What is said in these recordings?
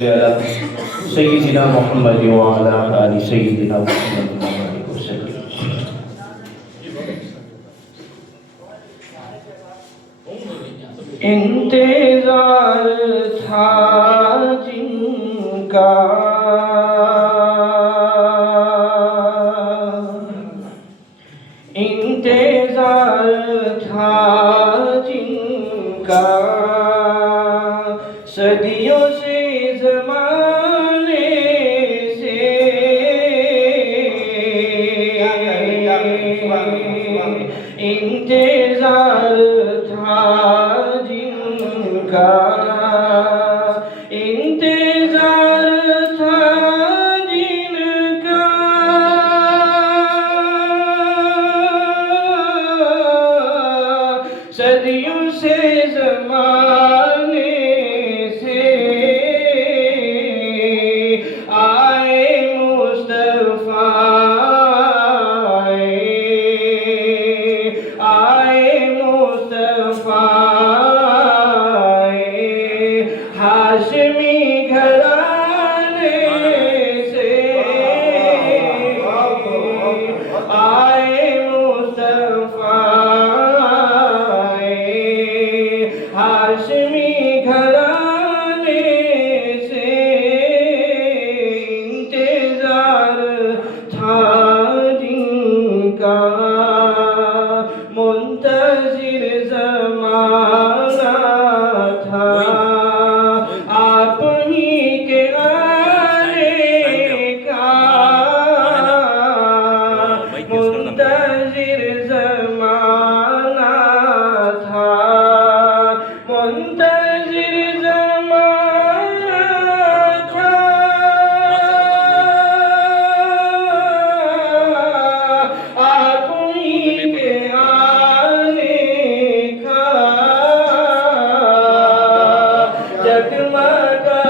सय्यिदिना मुहम्मद व अला आलि सय्यिदिना मुहम्मद वसल्लम। इंतजार था जिनका इंतजार था जिनका सदियों से ज़माने से इंतजार था जिनका इंतजार था जिनका सदियों से ज़माने से आए मुस्तफ़ा आए मुस्तफ़ा हाशमी घराने से आए मुस्तफ़ा हाशमी घराने से इंतजार था जिनका मुंतज़िर ज़माना था आप ही के आने का मुंतज़िर ज़माना था मुंतज़िर ज़माना था आप ही के आने का जगमगा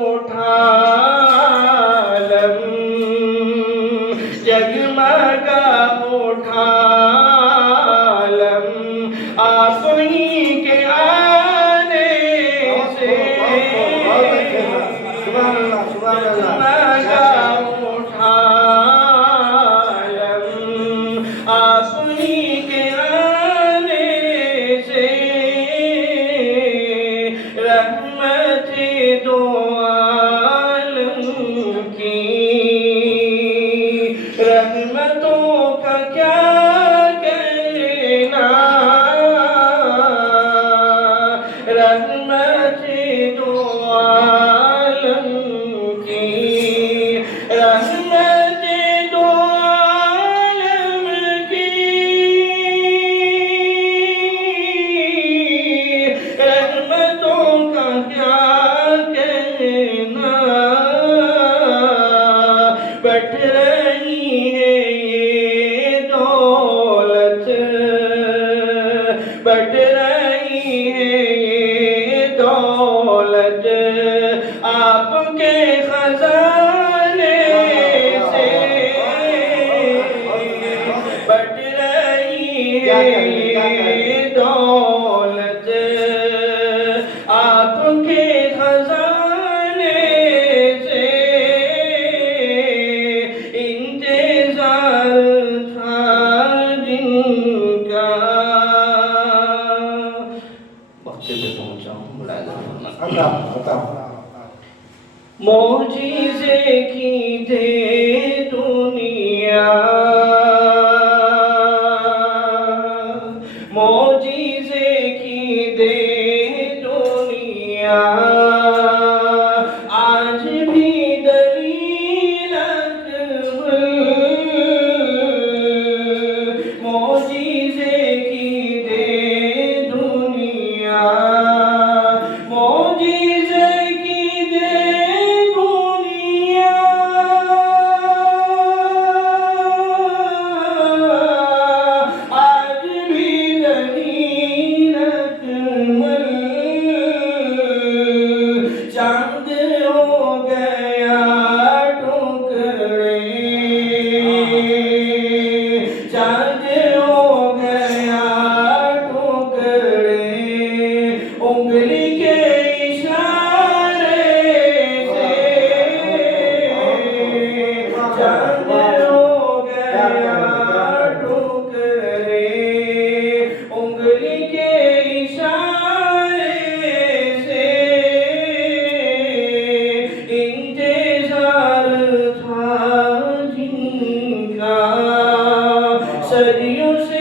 उठा आलम जगमगा उठा आलम आप ही के आने से जगमगा उठा आलम आप ही के आने से रहमत दो आलम की रहमतों का क्या कहना रहमत दो आलम की रहमत दो आलम की रहमतों का क्या कहना बट रही है ये दौलत बट रही है ये दौलत आपके खजाने से बट रही है ये दौलत आपके खजाने से इंतजार था जिनका वक्त पे पहुंचाऊं मोजीज़े की दे दुनिया मोजीज़े की दे दुनिया आज भी दलील अकबर मोजीज़े की दे दुनिया मोजीज़े की दे दुनिया आज भी दलील अकबर चांद हो गया टुकड़े चांद हो गया टुकड़े उंगली के इशारे सदियों से